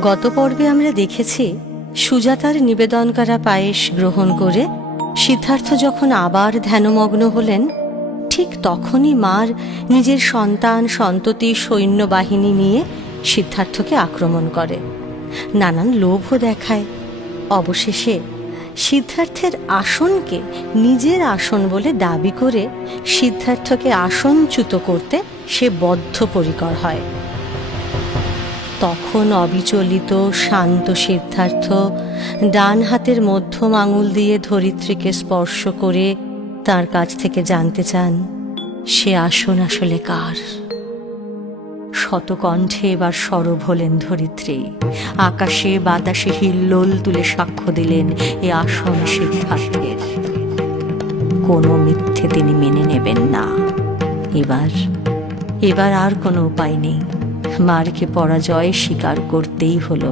গত পর্বে আমরা দেখেছি সুজাতার নিবেদন করা পায়েস গ্রহণ করে সিদ্ধার্থ যখন আবার ধ্যানমগ্ন হলেন, ঠিক তখনই মার নিজের সন্তান সন্ততি সৈন্যবাহিনী নিয়ে সিদ্ধার্থকে আক্রমণ করে, নানান লোভও দেখায়। অবশেষে সিদ্ধার্থের আসনকে নিজের আসন বলে দাবি করে সিদ্ধার্থকে আসনচ্যুত করতে সে বদ্ধপরিকর হয়। তখন অবিচলিত শান্ত সিদ্ধার্থ ডান হাতের মধ্যম আঙুল দিয়ে ধরিত্রীকে স্পর্শ করে তার কাছ থেকে জানতে চান সে আসন আসলে কার। শতকণ্ঠে এবার সরব হলেন ধরিত্রী, আকাশে বাতাসে হিল্লোল তুলে সাক্ষ্য দিলেন এ আসন সিদ্ধার্থের। কোনো মিথ্যে তিনি মেনে নেবেন না। এবার আর কোনো উপায় নেই, মারকে পরাজয় স্বীকার করতেই হলো।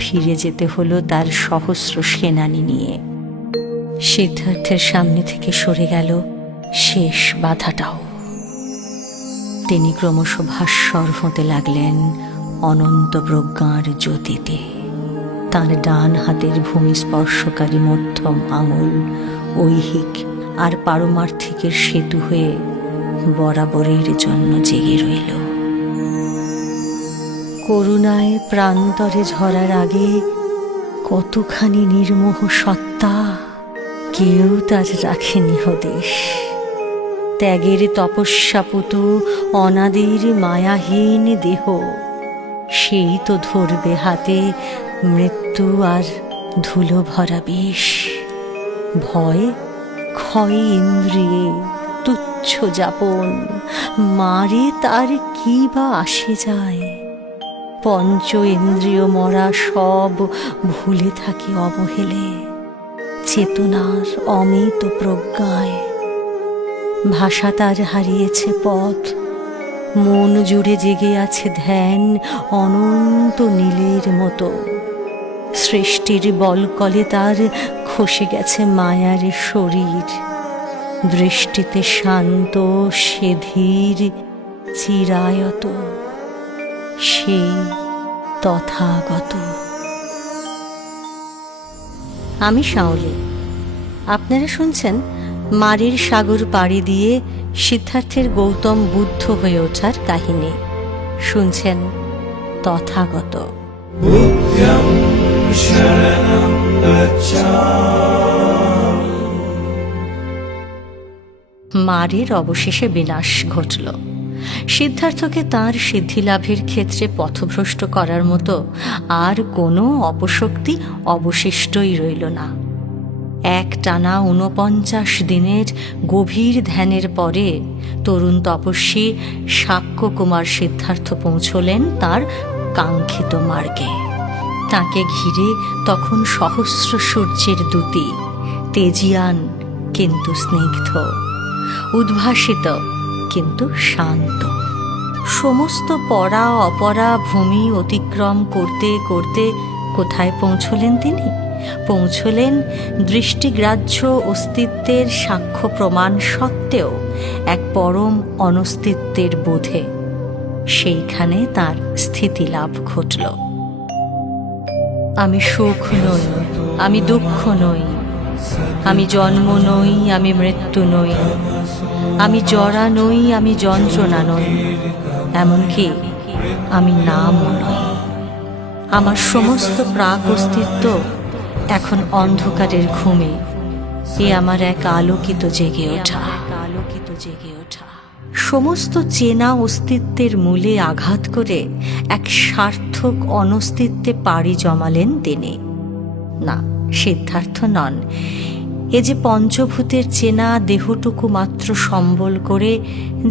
ফিরে যেতে হলো তার সহস্র সেনানী নিয়ে। সিদ্ধার্থের সামনে থেকে সরে গেল শেষ বাধাটাও। তিনি ক্রমশ ভাস্বর হতে লাগলেন অনন্ত প্রজ্ঞার জ্যোতিতে। তার ডান হাতের ভূমি স্পর্শকারী মধ্যম আঙুল ঐহিক আর পারমার্থিকের সেতু হয়ে বরাবরের জন্য জেগে রইল। করুণায় প্রান্তরে ঝরার আগে কতখানি নির্মোহ সত্তা কেউ তার রাখেনি হদেশ। ত্যাগের তপস্যাপুত অনাদির মায়াহীন দেহ, সেই তো ধরবে হাতে মৃত্যু আর ধুলো ভরা বিষ। ভয় ক্ষয় ইন্দ্রিয়ে তুচ্ছ যাপন, মারে তার কি বা আসে যায়। পঞ্চ ইন্দ্রিয় মরা সব ভুলে থাকে অবহেলে, চেতনার অমিত প্রজ্ঞায়। ভাষা তার হারিয়েছে পথ, মন জুড়ে জেগে আছে ধ্যান অনন্ত নীলের মতো। সৃষ্টির বলকলে তার খসে গেছে মায়ার শরীর। দৃষ্টিতে শান্ত সে ধীর চিরায়ত, সেই তথাগত। আমি শাওলি, আপনারা শুনছেন মারির সাগর পাড়ি দিয়ে সিদ্ধার্থের গৌতম বুদ্ধ হয়ে ওঠার কাহিনী। শুনছেন তথাগত। মারির অবশেষে বিনাশ ঘটল। সিদ্ধার্থকে তাঁর সিদ্ধিলাভের ক্ষেত্রে পথভ্রষ্ট করার মতো আর কোনো অপশক্তি অবশিষ্টই রইল না। একটানা 49 দিনের গভীর ধ্যানের পরে তরুণ তপস্বী শাক্যকুমার সিদ্ধার্থ পৌঁছলেন তার কাঙ্ক্ষিত মার্গে। তাকে ঘিরে তখন সহস্র সূর্যের দ্যুতি, তেজিয়ান কিন্তু স্নিগ্ধ, উদ্ভাসিত কিন্তু শান্ত। সমস্ত পরা অপরা ভূমি অতিক্রম করতে করতে কোথায় পৌঁছলেন তিনি? পৌঁছলেন দৃষ্টিগ্রাহ্য অস্তিত্বের সাক্ষ্য প্রমাণ সত্ত্বেও এক পরম অনস্তিত্বের বোধে। সেইখানে তার স্থিতিলাভ ঘটল। আমি সুখ নই, আমি দুঃখ নই, আমি জন্ম নই, আমি মৃত্যু নই, আমি জরা নই, আমি যন্ত্রণা নই, এমনকি আমি নামও নই। আমার সমস্ত প্রাক অস্তিত্ব এখন অন্ধকারের ঘুমে, এ আমার এক আলোকিত জেগে ওঠা। সমস্ত চেনা অস্তিত্বের মূলে আঘাত করে এক সার্থক অনস্তিত্বে পাড়ি জমালেন তিনি। না, সিদ্ধার্থ নন, এ যে পঞ্চভূতের চেনা দেহটুকু মাত্র সম্বল করে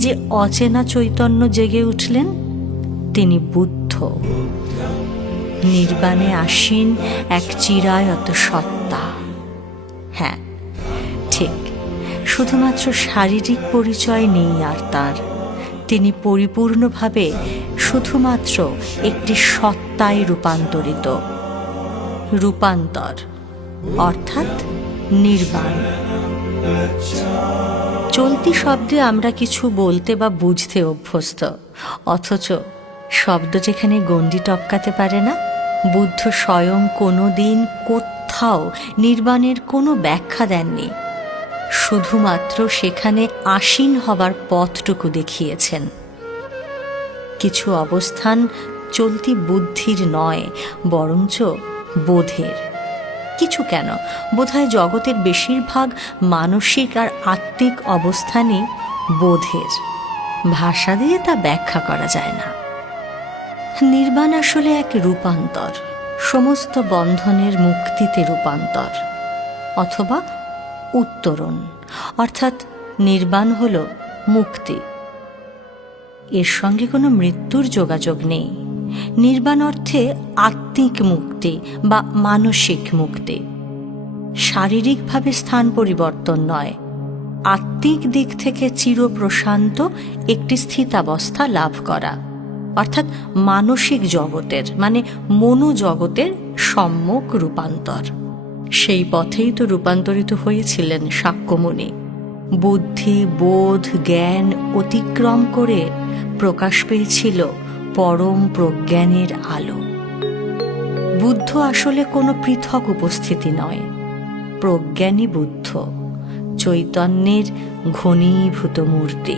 যে অচেনা চৈতন্য জেগে উঠলেন, তিনি বুদ্ধ। নির্বাণে আসীন এক চিরায়ত সত্তা। হ্যাঁ ঠিক, শুধুমাত্র শারীরিক পরিচয় নেই আর তার। তিনি পরিপূর্ণভাবে শুধুমাত্র একটি সত্তায় রূপান্তরিত। রূপান্তর অর্থাৎ নির্বাণ। চলতি শব্দে আমরা কিছু বলতে বা বুঝতে অভ্যস্ত, অথচ শব্দ যেখানে গণ্ডি টপকাতে পারে না, বুদ্ধ স্বয়ং কোনো দিন কোথাও নির্বাণের কোনো ব্যাখ্যা দেননি, শুধুমাত্র সেখানে আসীন হবার পথটুকু দেখিয়েছেন। কিছু অবস্থান চলতি বুদ্ধির নয়, বরঞ্চ বোধের। কিছু কেন, বোধহয় জগতের বেশিরভাগ মানসিক আর আত্মিক অবস্থানই বোধের। ভাষা দিয়ে তা ব্যাখ্যা করা যায় না। নির্বাণ আসলে এক রূপান্তর, সমস্ত বন্ধনের মুক্তিতে রূপান্তর, অথবা উত্তরণ, অর্থাৎ নির্বাণ হল মুক্তি। এর সঙ্গে কোনো মৃত্যুর যোগাযোগ নেই। নির্বাণ অর্থে আত্মিক মুক্তি বা মানসিক মুক্তি, শারীরিকভাবে স্থান পরিবর্তন নয়, আত্মিক দিক থেকে চিরপ্রশান্ত একটি স্থিতাবস্থা লাভ করা, অর্থাৎ মানসিক জগতের মানে মনোজগতের সম্যক রূপান্তর। সেই পথেই তো রূপান্তরিত হয়েছিলেন শাক্যমুনি। বুদ্ধি, বোধ, জ্ঞান অতিক্রম করে প্রকাশ পেয়েছিল পরম প্রজ্ঞানের আলো। বুদ্ধ আসলে কোনো পৃথক উপস্থিতি নয়, প্রজ্ঞানী বুদ্ধ, চৈতন্যের ঘনীভূত মূর্তি।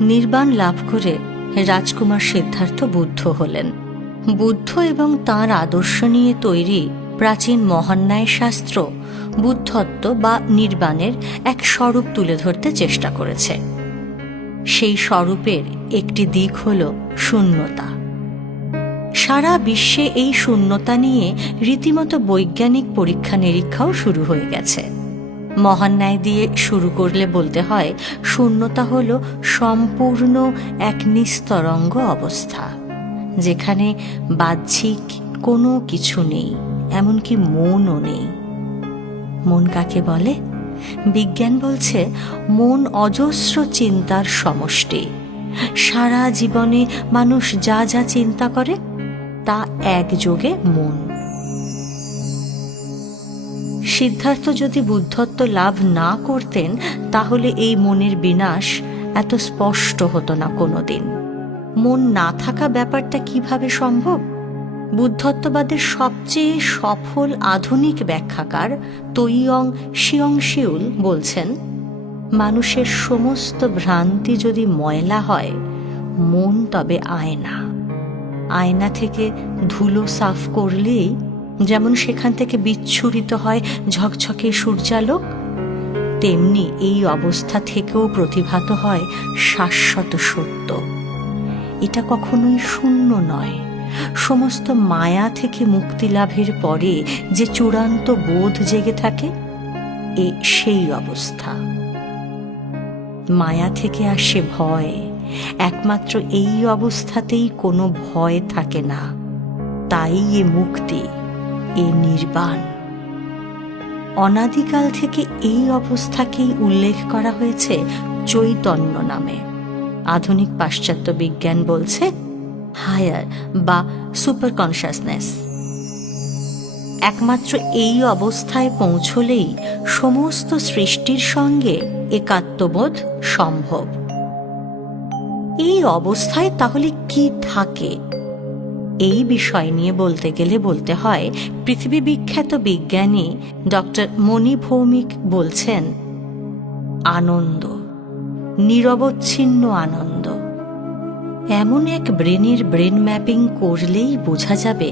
নির্বাণ লাভ করে রাজকুমার সিদ্ধার্থ বুদ্ধ হলেন। বুদ্ধ এবং তাঁর আদর্শ নিয়ে তৈরি প্রাচীন মহান্যায় শাস্ত্র বুদ্ধত্ব বা নির্বাণের এক স্বরূপ তুলে ধরতে চেষ্টা করেছে। সেই স্বরূপের একটি দিক হল শূন্যতা। সারা বিশ্বে এই শূন্যতা নিয়ে রীতিমতো বৈজ্ঞানিক পরীক্ষা নিরীক্ষাও শুরু হয়ে গেছে। মহান্যায় দিয়ে শুরু করলে বলতে হয়, শূন্যতা হল সম্পূর্ণ এক নিস্তরঙ্গ অবস্থা, যেখানে বাহ্যিক কোনো কিছু নেই, এমনকি মনও নেই। মন কাকে বলে? বিজ্ঞান বলছে মন অজস্র চিন্তার সমষ্টি। সারা জীবনে মানুষ যা যা চিন্তা করে তা একযোগে মন। সিদ্ধার্থ যদি বুদ্ধত্ব লাভ না করতেন, তাহলে এই মনের বিনাশ এত স্পষ্ট হতো না কোনোদিন। মন না থাকা ব্যাপারটা কিভাবে সম্ভব? বুদ্ধত্ববাদের সবচেয়ে সফল আধুনিক ব্যাখ্যাকার তৈয়ং শিয়ং শিউল বলছেন, মানুষের সমস্ত ভ্রান্তি যদি ময়লা হয়, মন তবে আয়না। আয়না থেকে ধুলো সাফ করলেই যেমন সেখান থেকে বিচ্ছুরিত হয় ঝকঝকে সূর্যালোক, তেমনি এই অবস্থা থেকেও প্রতিভাত হয় শাশ্বত সত্য। এটা কখনোই শূন্য নয়। সমস্ত মায়া থেকে মুক্তি লাভের পরে যে চূড়ান্ত বোধ জেগে থাকে, সেই অবস্থা। মায়া থেকে আসে ভয়, একমাত্র এই অবস্থাতেই কোনো ভয় থাকে না। তাই এ মুক্তি, এ নির্বাণ। অনাদিকাল থেকে এই অবস্থাকেই উল্লেখ করা হয়েছে চৈতন্য নামে। আধুনিক পাশ্চাত্য বিজ্ঞান বলছে হায়ার বা সুপার কনসাসনেস। একমাত্র এই অবস্থায় পৌঁছলেই সমস্ত সৃষ্টির সঙ্গে একাত্মবোধ সম্ভব। এই অবস্থায় তাহলে কি থাকে? এই বিষয় নিয়ে বলতে গেলে বলতে হয়, পৃথিবী বিখ্যাত বিজ্ঞানী ডক্টর মণি ভৌমিক বলছেন, আনন্দ, নিরবচ্ছিন্ন আনন্দ। এমন এক ব্রেনের ব্রেন ম্যাপিং করলেই বোঝা যাবে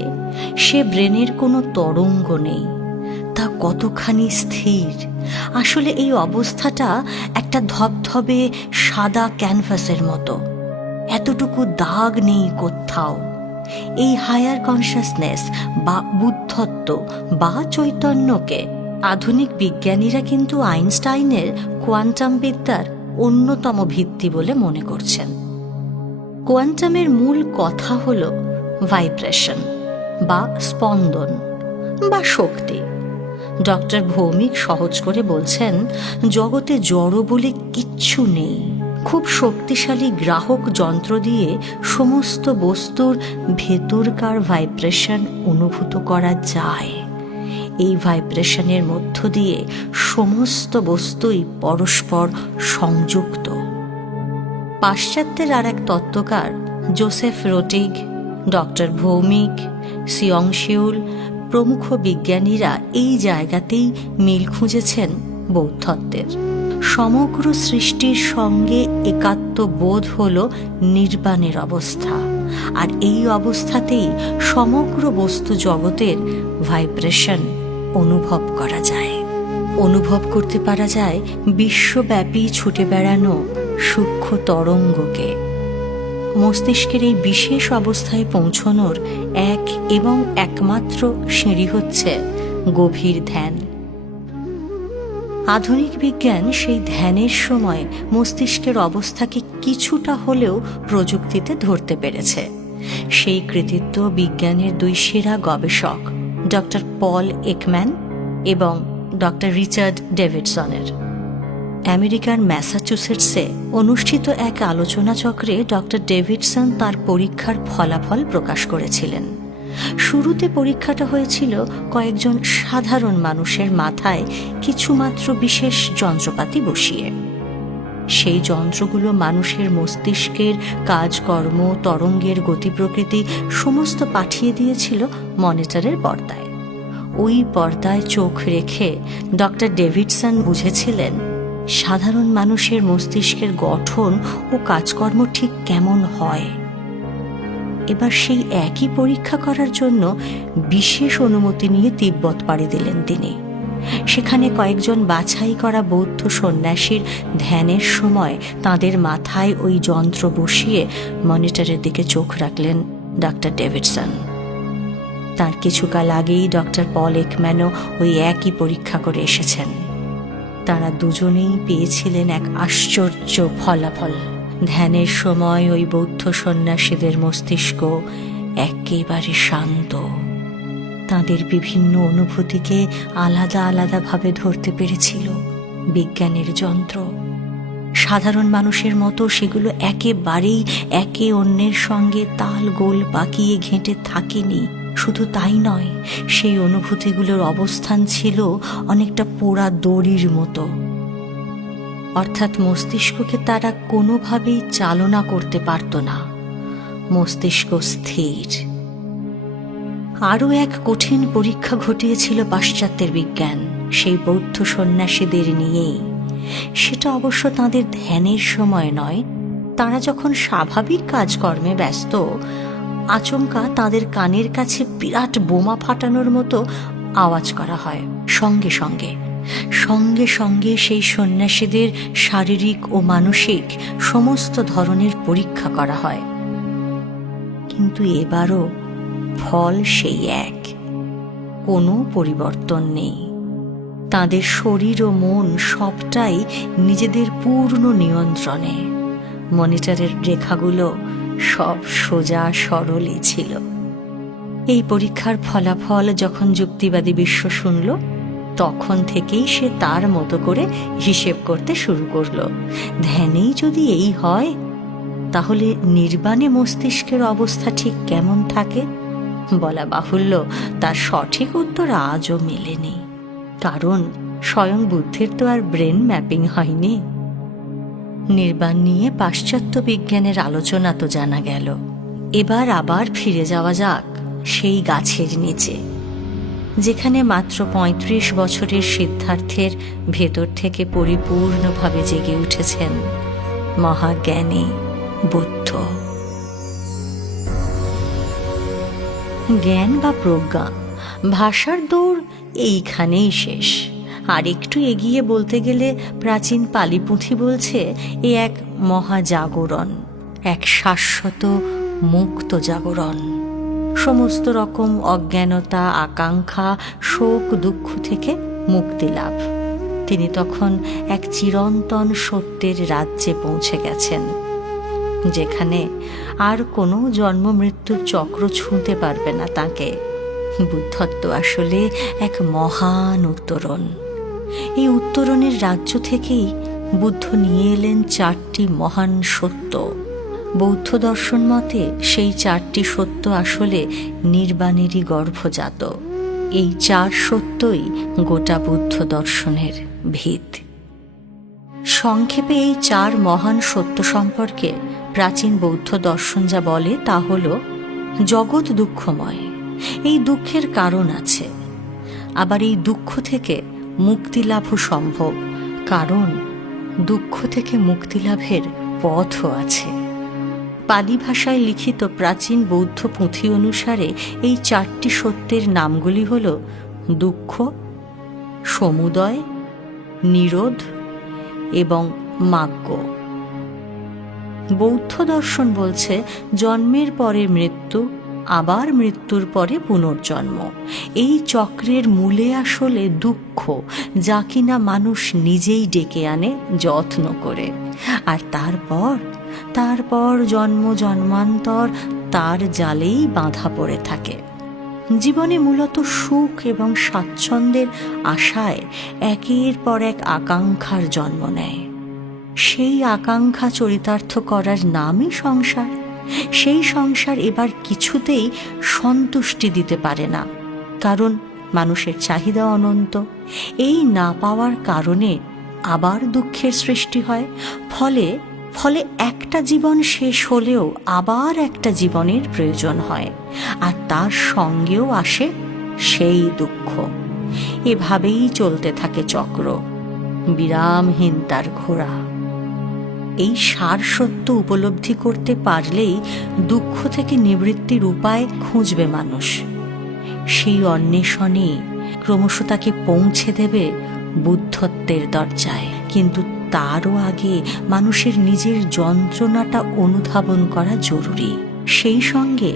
সে ব্রেনের কোনো তরঙ্গ নেই, তা কতখানি স্থির। আসলে এই অবস্থাটা একটা ধবধবে সাদা ক্যানভাসের মতো, এতটুকু দাগ নেই কোথাও। এই হায়ার কনসাসনেস বা বুদ্ধত্ব বা চৈতন্যকে আধুনিক বিজ্ঞানীরা কিন্তু আইনস্টাইনের কোয়ান্টাম বিদ্যার অন্যতম ভিত্তি বলে মনে করছেন। কোয়ান্টামের মূল কথা হল ভাইব্রেশন বা স্পন্দন বা শক্তি। ডক্টর ভৌমিক সহজ করে বলছেন, জগতে জড় বলে কিচ্ছু নেই। খুব শক্তিশালী গ্রাহক যন্ত্র দিয়ে সমস্ত বস্তুর ভেতরকার ভাইব্রেশন অনুভূত করা যায়। এই ভাইব্রেশনের মধ্য দিয়ে সমস্ত বস্তুই পরস্পর সংযুক্ত। পাশ্চাত্যের আর এক তত্ত্বকার জোসেফ রোটিগ, ডক্টর ভৌমিক, সিয়ংশিউল প্রমুখ বিজ্ঞানীরা এই জায়গাতেই মিল খুঁজেছেন বৌদ্ধত্বের। সমগ্র সৃষ্টির সঙ্গে একাত্ম বোধ হল নির্বাণের অবস্থা, আর এই অবস্থাতেই সমগ্র বস্তু জগতের ভাইব্রেশন অনুভব করা যায়। অনুভব করতে পারা যায় বিশ্বব্যাপী ছুটে বেড়ানো সূক্ষ্ম তরঙ্গকে। মস্তিষ্কের এই বিশেষ অবস্থায় পৌঁছনোর এক এবং একমাত্র সিঁড়ি হচ্ছে গভীর ধ্যান। আধুনিক বিজ্ঞান সেই ধ্যানের সময় মস্তিষ্কের অবস্থাকে কিছুটা হলেও প্রযুক্তিতে ধরতে পেরেছে। সেই কৃতিত্ব বিজ্ঞানের দুই সেরা গবেষক ডক্টর পল একম্যান এবং ডক্টর রিচার্ড ডেভিডসনের। আমেরিকার ম্যাসাচুসেটসে অনুষ্ঠিত এক আলোচনা চক্রে ডক্টর ডেভিডসন তার পরীক্ষার ফলাফল প্রকাশ করেছিলেন। শুরুতে পরীক্ষাটা হয়েছিল কয়েকজন সাধারণ মানুষের মাথায় কিছুমাত্র বিশেষ যন্ত্রপাতি বসিয়ে। সেই যন্ত্রগুলো মানুষের মস্তিষ্কের কাজকর্ম, তরঙ্গের গতি প্রকৃতি সমস্ত পাঠিয়ে দিয়েছিল মনিটরের পর্দায়। ওই পর্দায় চোখ রেখে ডক্টর ডেভিডসন বুঝেছিলেন সাধারণ মানুষের মস্তিষ্কের গঠন ও কাজকর্ম ঠিক কেমন হয়। এবার সেই একই পরীক্ষা করার জন্য বিশেষ অনুমতি নিয়ে তিব্বত পাড়ি দিলেন তিনি। সেখানে কয়েকজন বাছাই করা বৌদ্ধ সন্ন্যাসীর ধ্যানের সময় তাদের মাথায় ওই যন্ত্র বসিয়ে মনিটরের দিকে চোখ রাখলেন ডক্টর ডেভিডসন। তার কিছুকাল আগেই ডক্টর পল একম্যানও ওই একই পরীক্ষা করে এসেছেন। তারা দুজনেই পেয়েছিলেন এক আশ্চর্য ফলাফল। ধ্যানের সময় ওই বৌদ্ধ সন্ন্যাসীদের মস্তিষ্ক একেবারে শান্ত। তাদের বিভিন্ন অনুভূতিকে আলাদা আলাদাভাবে ধরতে পেরেছিল বিজ্ঞানের যন্ত্র। সাধারণ মানুষের মতো সেগুলো একেবারেই একে অন্যের সঙ্গে তাল গোল পাকিয়ে ঘেঁটে থাকেনি। শুধু তাই নয়, সেই অনুভূতিগুলোর অবস্থান ছিল অনেকটা পোড়া দড়ির মতো। অর্থাৎ মস্তিষ্ককে তারা কোনোভাবেই চালনা করতে পারত না। মস্তিষ্ক স্থির। আরও এক কঠিন পরীক্ষা ঘটিয়েছিল পাশ্চাত্যের বিজ্ঞান সেই বৌদ্ধ সন্ন্যাসীদের নিয়েই। সেটা অবশ্য তাদের ধ্যানের সময় নয়। তারা যখন স্বাভাবিক কাজকর্মে ব্যস্ত, আচমকা তাদের কানের কাছে বিরাট বোমা ফাটানোর মতো আওয়াজ করা হয়। সঙ্গে সঙ্গে সঙ্গে সঙ্গে সেই সন্ন্যাসীদের শারীরিক ও মানসিক সমস্ত ধরনের পরীক্ষা করা হয়। কিন্তু এবারও ফল সেই এক, কোনো পরিবর্তন নেই। তাদের শরীর ও মন সবটাই নিজেদের পূর্ণ নিয়ন্ত্রণে। মনিটরের রেখাগুলো সব সোজা সরলই ছিল। এই পরীক্ষার ফলাফল যখন যুক্তিবাদী বিশ্ব শুনল, তখন থেকেই সে তার মতো করে হিসেব করতে শুরু করল। ধ্যানেই যদি এই হয়, তাহলে নির্বাণে মস্তিষ্কের অবস্থা ঠিক কেমন থাকে? বলা বাহুল্য, তার সঠিক উত্তর আজও মেলেনি। কারণ স্বয়ং বুদ্ধের তো আর ব্রেন ম্যাপিং হয়নি। নির্বাণ নিয়ে পাশ্চাত্য বিজ্ঞানের আলোচনা তো জানা গেল। এবার আবার ফিরে যাওয়া যাক সেই গাছের নিচে, যেখানে মাত্র ৩৫ বছরের সিদ্ধার্থের ভেতর থেকে পরিপূর্ণভাবে জেগে উঠেছেন মহাজ্ঞানী বুদ্ধ। জ্ঞান বা প্রজ্ঞা, ভাষার দৌড় এইখানেই শেষ। আর একটু এগিয়ে বলতে গেলে প্রাচীন পালি পুঁথি বলছে এ এক মহাজাগরণ, এক শাশ্বত মুক্ত জাগরণ। সমস্ত রকম অজ্ঞানতা, আকাঙ্ক্ষা, শোক, দুঃখ থেকে মুক্তি লাভ। তিনি তখন এক চিরন্তন সত্যের রাজ্যে পৌঁছে গেছেন, যেখানে আর কোনো জন্ম মৃত্যুর চক্র ছুঁতে পারবে না তাকে। বুদ্ধত্ব আসলে এক মহান উত্তরণ। এই উত্তরণের রাজ্য থেকেই বুদ্ধ নিয়ে এলেন 4টি মহান সত্য। বৌদ্ধ দর্শন মতে সেই 4টি সত্য আসলে নির্বাণেরই গর্ভজাত। এই 4 সত্যই গোটা বুদ্ধ দর্শনের ভিত। সংক্ষেপে এই 4 মহান সত্য সম্পর্কে প্রাচীন বৌদ্ধ দর্শন যা বলে তা হল, জগৎ দুঃখময়, এই দুঃখের কারণ আছে, আবার এই দুঃখ থেকে মুক্তি লাভও সম্ভব, কারণ দুঃখ থেকে মুক্তি লাভের পথও আছে। পালি ভাষায় লিখিত প্রাচীন বৌদ্ধ পুঁথি অনুসারে এই 4টি সত্যের নামগুলি হল দুঃখ, সমুদয়, নিরোধ এবং মার্গ। বৌদ্ধ দর্শন বলছে জন্মের পরে মৃত্যু, আবার মৃত্যুর পরে পুনর্জন্ম। এই চক্রের মূলে আসলে দুঃখ, যা কিনা মানুষ নিজেই ডেকে আনে যত্ন করে, আর তারপর জন্ম জন্মান্তর তার জালেই বাঁধা পড়ে থাকে। জীবনে মূলত সুখ এবং স্বাচ্ছন্দ্যের আশায় একের পর এক আকাঙ্ক্ষার জন্ম নেয়। সেই আকাঙ্ক্ষা চরিতার্থ করার নামই সংসার। সেই সংসার এবার কিছুতেই সন্তুষ্টি দিতে পারে না, কারণ মানুষের চাহিদা অনন্ত। এই না পাওয়ার কারণে আবার দুঃখের সৃষ্টি হয়। ফলে একটা জীবন শেষ হলেও আবার একটা জীবনের প্রয়োজন হয়, আর তার সঙ্গেও আসে সেই দুঃখ। এভাবেই চলতে থাকে চক্র, বিরামহীন তার ঘোড়া। এই সার সত্য উপলব্ধি করতে পারলেই দুঃখ থেকে নিবৃত্তির উপায় খুঁজবে মানুষ। সেই অন্বেষণে ক্রমশ তাকে পৌঁছে দেবে বুদ্ধত্বের দরজায়। কিন্তু তারও আগে মানুষের নিজের যন্ত্রণাটা অনুধাবন করা জরুরি। সেই সঙ্গে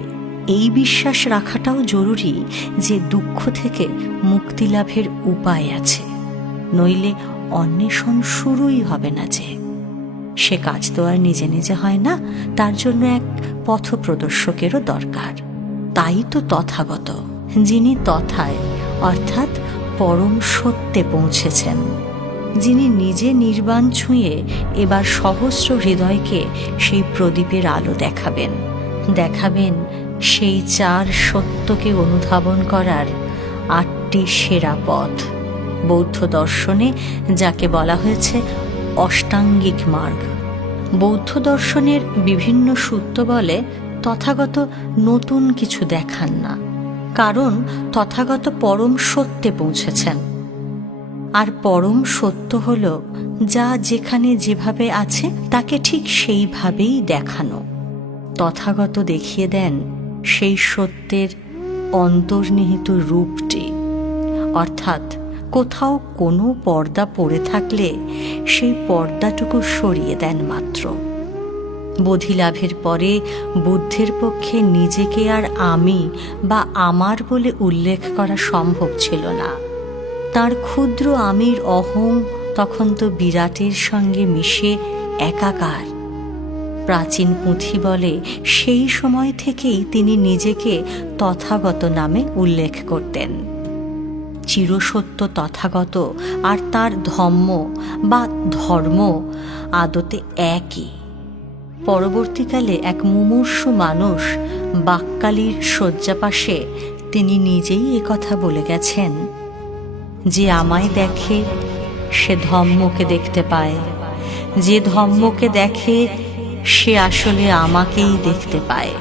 এই বিশ্বাস রাখাটাও জরুরি যে দুঃখ থেকে মুক্তি লাভের উপায় আছে, নইলে অন্বেষণ শুরুই হবে না। সে কাজ তো আর নিজে নিজে হয় না, তার জন্য এক পথপ্রদর্শকেরও দরকার। তাই তো তথাগত, যিনি তথায় অর্থাৎ পরম সত্যে পৌঁছেছেন, যিনি নিজে নির্বাণ ছুঁয়ে এবার সহস্র হৃদয়কে সেই প্রদীপের আলো দেখাবেন সেই 4 সত্যকে অনুধাবন করার 8টি সেরা পথ। বৌদ্ধ দর্শনে যাকে বলা হয়েছে অষ্টাঙ্গিক মার্গ। বৌদ্ধ দর্শনের বিভিন্ন সূত্র বলে তথাগত নতুন কিছু দেখান না, কারণ তথাগত পরম সত্যে পৌঁছেছেন। আর পরম সত্য হল যা যেখানে যেভাবে আছে তাকে ঠিক সেইভাবেই দেখানো। তথাগত দেখিয়ে দেন সেই সত্যের অন্তর্নিহিত রূপটি, অর্থাৎ কোথাও কোনো পর্দা পড়ে থাকলে সেই পর্দাটুকু সরিয়ে দেন মাত্র। বোধিলাভের পরে বুদ্ধের পক্ষে নিজেকে আর আমি বা আমার বলে উল্লেখ করা সম্ভব ছিল না। তার ক্ষুদ্র আমির অহং তখন তো বিরাটের সঙ্গে মিশে একাকার। প্রাচীন পুঁথি বলে সেই সময় থেকেই তিনি নিজেকে তথাগত নামে উল্লেখ করতেন। চিরসত্য তথাগত আর তার ধম্ম বা ধর্ম আদতে একই। পরবর্তীকালে এক মুমূর্ষু মানুষ বাক্যালির শয্যাপাশে তিনি নিজেই একথা বলে গেছেন, যে আমায় দেখে সে ধম্মকে দেখতে পায়, যে ধম্মকে দেখে সে আসলে আমাকেই দেখতে পায়।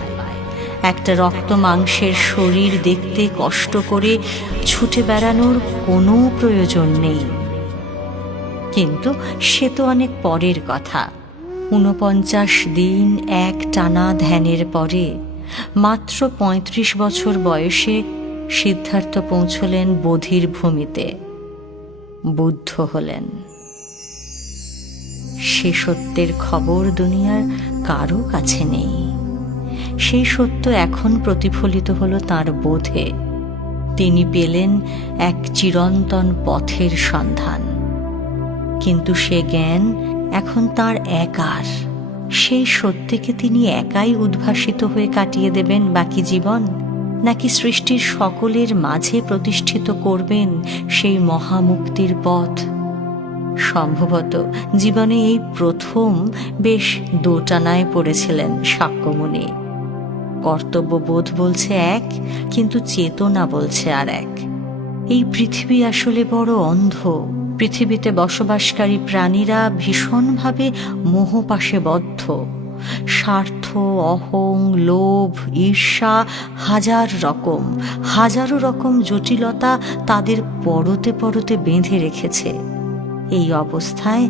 একটা রক্ত মাংসের শরীর দেখতে কষ্ট করে ছুটে বেড়ানোর কোনো প্রয়োজন নেই। কিন্তু সে তো অনেক পরের কথা। 49 দিন এক টানা ধ্যানের পরে মাত্র 35 বছর বয়সে সিদ্ধার্থ পৌঁছলেন বোধির ভূমিতে, বুদ্ধ হলেন। সে সত্যের খবর দুনিয়ার কারো কাছে নেই। সেই সত্য এখন প্রতিফলিত হলো তাঁর বোধে। তিনি পেলেন এক চিরন্তন পথের সন্ধান, কিন্তু সে জ্ঞান এখন তাঁর একার। সেই সত্যকে তিনি একাই উদ্ভাসিত হয়ে কাটিয়ে দেবেন বাকি জীবন, নাকি সৃষ্টির সকলের মাঝে প্রতিষ্ঠিত করবেন সেই মহামুক্তির পথ? সম্ভবত জীবনে এই প্রথম বেশ দোটানায় পড়েছিলেন শাক্যমুনি। কর্তব্যবোধ বলছে এক, কিন্তু চেতনা বলছে আর এক। এই পৃথিবী আসলে বড় অন্ধ। পৃথিবীতে বসবাসকারী প্রাণীরা ভীষণভাবে মোহপাশে বদ্ধ। স্বার্থ, অহং, লোভ, ঈর্ষা, হাজারো রকম জটিলতা তাদের পরতে পরতে বেঁধে রেখেছে। এই অবস্থায়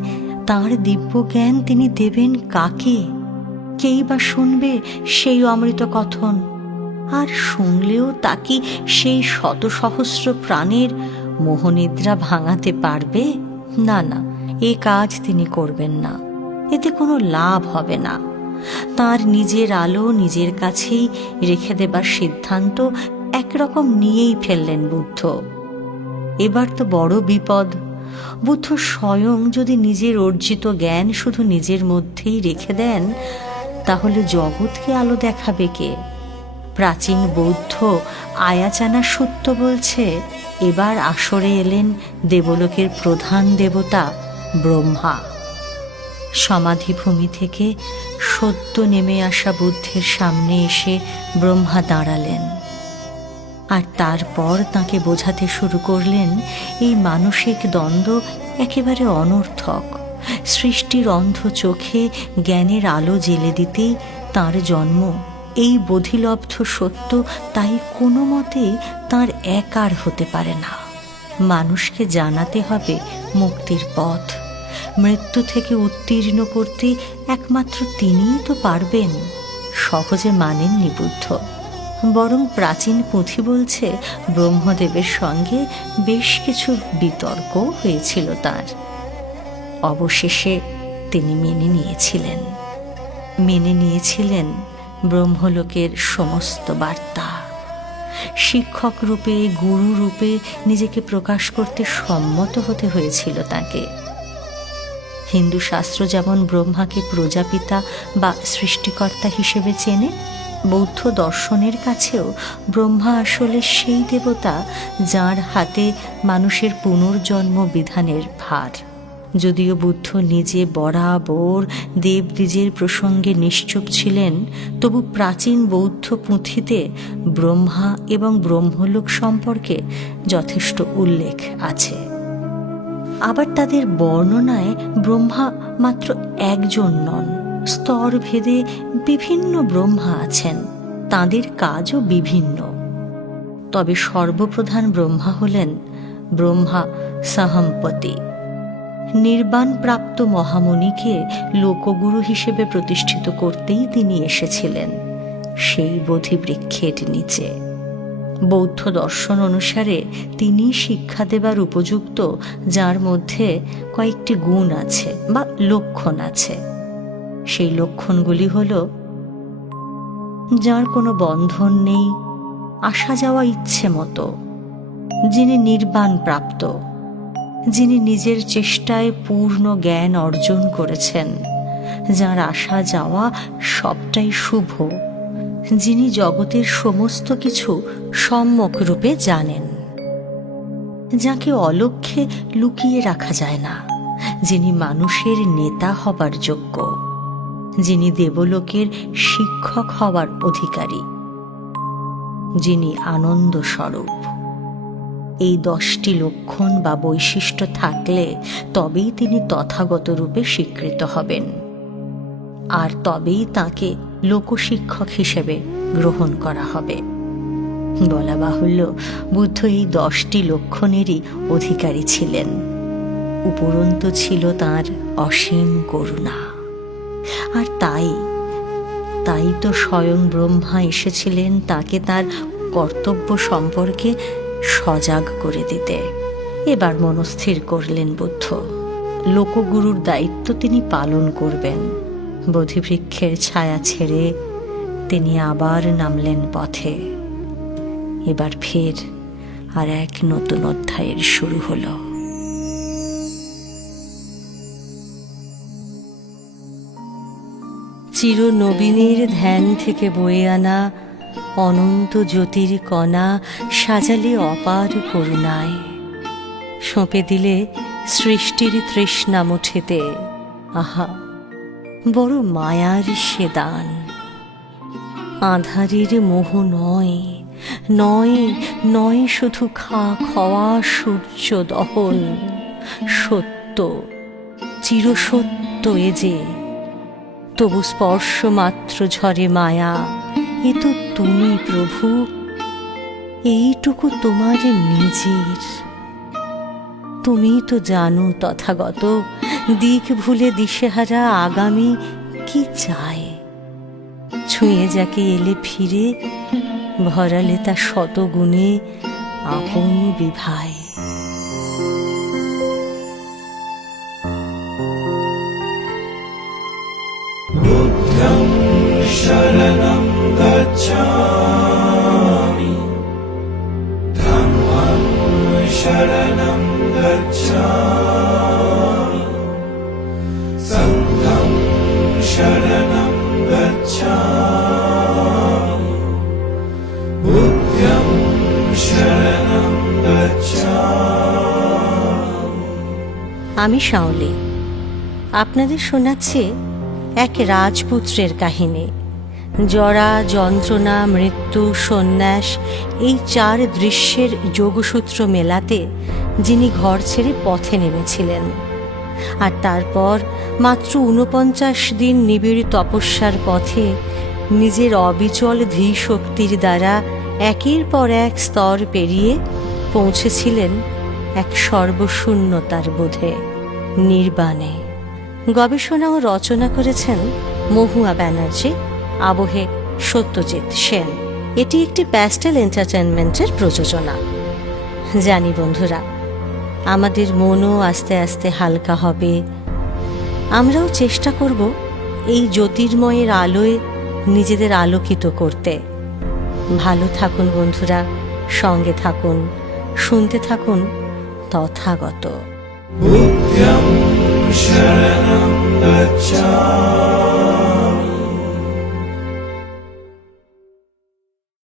তাঁর দিব্য জ্ঞান তিনি দেবেন কাকে? কেই বা শুনবে সেই অমৃত কথন? আর শুনলেও তা কি সেই শত সহস্র প্রাণের মোহনিদ্রা ভাঙাতে পারবে? না, এ কাজ তিনি করবেন না। এতে কোনো লাভ হবে না। তার নিজের আলো নিজের কাছেই রেখে দেবার সিদ্ধান্ত একরকম নিয়েই ফেললেন বুদ্ধ। এবার তো বড় বিপদ। বুদ্ধ স্বয়ং যদি নিজের অর্জিত জ্ঞান শুধু নিজের মধ্যেই রেখে দেন, তাহলে জগৎকে আলো দেখাবে কে? প্রাচীন বৌদ্ধ আয়াচানা সূত্র বলছে, এবার আসরে এলেন দেবলোকের প্রধান দেবতা ব্রহ্মা। সমাধিভূমি থেকে সদ্য নেমে আসা বুদ্ধের সামনে এসে ব্রহ্মা দাঁড়ালেন, আর তারপর তাকে বোঝাতে শুরু করলেন এই মানসিক দ্বন্দ্ব একেবারে অনর্থক। সৃষ্টির অন্ধ চোখে জ্ঞানের আলো জ্বেলে দিতেই তাঁর জন্ম। এই বোধিলব্ধ সত্য তাই কোনো মতে তাঁর একার হতে পারে না। মানুষকে জানাতে হবে মুক্তির পথ। মৃত্যু থেকে উত্তীর্ণ করতে একমাত্র তিনিই তো পারবেন। সহজে মানেননি বুদ্ধ, বরং প্রাচীন পুঁথি বলছে ব্রহ্মদেবের সঙ্গে বেশ কিছু বিতর্ক হয়েছিল তার। অবশেষে তিনি মেনে নিয়েছিলেন ব্রহ্মলোকের সমস্ত বার্তা। শিক্ষক রূপে, গুরু রূপে নিজেকে প্রকাশ করতে সম্মত হতে হয়েছিল তাকে। হিন্দু শাস্ত্র যেমন ব্রহ্মাকে প্রজাপিতা বা সৃষ্টিকর্তা হিসেবে চেনে, বৌদ্ধ দর্শনের কাছেও ব্রহ্মা আসলে সেই দেবতা যার হাতে মানুষের পুনর্জন্ম বিধানের ভার। যদিও বুদ্ধ নিজে বরাবর দেবদ্বিজের প্রসঙ্গে নিশ্চুপ ছিলেন, তবু প্রাচীন বৌদ্ধ পুঁথিতে ব্রহ্মা এবং ব্রহ্মলোক সম্পর্কে যথেষ্ট উল্লেখ আছে। আবার তাদের বর্ণনায় ব্রহ্মা মাত্র একজন নন, স্তর ভেদে বিভিন্ন ব্রহ্মা আছেন, তাদের কাজও বিভিন্ন। তবে সর্বপ্রধান ব্রহ্মা হলেন ব্রহ্মা সাহম্পতি। নির্বাণ প্রাপ্ত মহামুনিকে লোকগুরু হিসেবে প্রতিষ্ঠিত করতেই তিনি এসেছিলেন সেই বোধিবৃক্ষের নিচে। বৌদ্ধ দর্শন অনুসারে তিনি শিক্ষা দেবার উপযুক্ত, যার মধ্যে কয়েকটি গুণ আছে বা লক্ষণ আছে। সেই লক্ষণগুলি হল: যার কোনো বন্ধন নেই, আসা যাওয়া ইচ্ছে মতো, যিনি নির্বাণ প্রাপ্ত, যিনি নিজের চেষ্টায় পূর্ণ জ্ঞান অর্জন করেছেন, যার আসা যাওয়া সবটাই শুভ, যিনি জগতের সমস্ত কিছু সম্যক রূপে জানেন, যাকে অলক্ষ্যে লুকিয়ে রাখা যায় না, যিনি মানুষের নেতা হবার যোগ্য, যিনি দেবলোকের শিক্ষক হবার অধিকারী, যিনি আনন্দ স্বরূপ। এই 10টি লক্ষণ বা বৈশিষ্ট্য থাকলে তবেই তিনি তথাগত রূপে স্বীকৃত হবেন, আর তবেই তাকে লোকশিক্ষক হিসেবে গ্রহণ করা হবে। বলা বাহুল্য, বুদ্ধ এই 10টি লক্ষণেরই অধিকারী ছিলেন। উপরন্তু ছিল তাঁর অসীম করুণা। আর তাই তো স্বয়ং ব্রহ্মা এসেছিলেন তাকে তার কর্তব্য সম্পর্কে সজাগ করে দিতে। এবার মনস্থির করলেন বুদ্ধ, লোকগুরুর দায়িত্ব তিনি পালন করবেন। বোধিবৃক্ষের ছায়া ছেড়ে তিনি আবার নামলেন পথে। এবার ফের আর এক নতুন অধ্যায়ের শুরু হলো। চিরনবীনের ধ্যান থেকে বয়ে আনা অনন্ত জ্যোতির কণা সাজালে অপার করুণায়, সঁপে দিলে সৃষ্টির তৃষ্ণা মুঠেতে। আহা, বড় মায়ার সে দান। আঁধারের মোহ নয় শুধু খাওয়া সূর্য দহন, সত্য, চিরসত্য এ যে। তবু স্পর্শ মাত্র ঝরে মায়া। এ তো তুমি প্রভু, এইটুকু তোমার নিজের। তুমি তো জানো তথাগত, দিক ভুলে দিশেহারা আগামী কি চায়। ছুঁয়ে যাকে এলে ফিরে, ভরালে তা শত গুণে আপন বিভায়। বুদ্ধং শরণং গচ্ছামি, ধম্মং শরণং গচ্ছামি, সংঘং শরণং গচ্ছামি, বুদ্ধং শরণং গচ্ছামি। আমি শাওলি, আপনাদের শোনাচ্ছি এক রাজপুত্রের কাহিনী। জরা, যন্ত্রণা, মৃত্যু, সন্ন্যাস, এই 4 দৃশ্যের যোগসূত্র মেলাতে যিনি ঘর ছেড়ে পথে নেমেছিলেন, আর তারপর মাত্র 49 দিন নিবিড় তপস্যার পথে নিজের অবিচল ধীশক্তির দ্বারা একের পর এক স্তর পেরিয়ে পৌঁছেছিলেন এক সর্বশূন্যতার বোধে, নির্বাণে। গবেষণা ও রচনা করেছেন মহুয়া ব্যানার্জি, আবহে সত্যজিৎ সেন। এটি একটি প্যাস্টেল এন্টারটেনমেন্টের প্রযোজনা। জানি বন্ধুরা, আমাদের মনও আস্তে আস্তে হালকা হবে। আমরাও চেষ্টা করব এই জ্যোতির্ময়ের আলোয় নিজেদের আলোকিত করতে। ভালো থাকুন বন্ধুরা, সঙ্গে থাকুন, শুনতে থাকুন তথাগত। বুদ্ধং শরণং গচ্ছামি।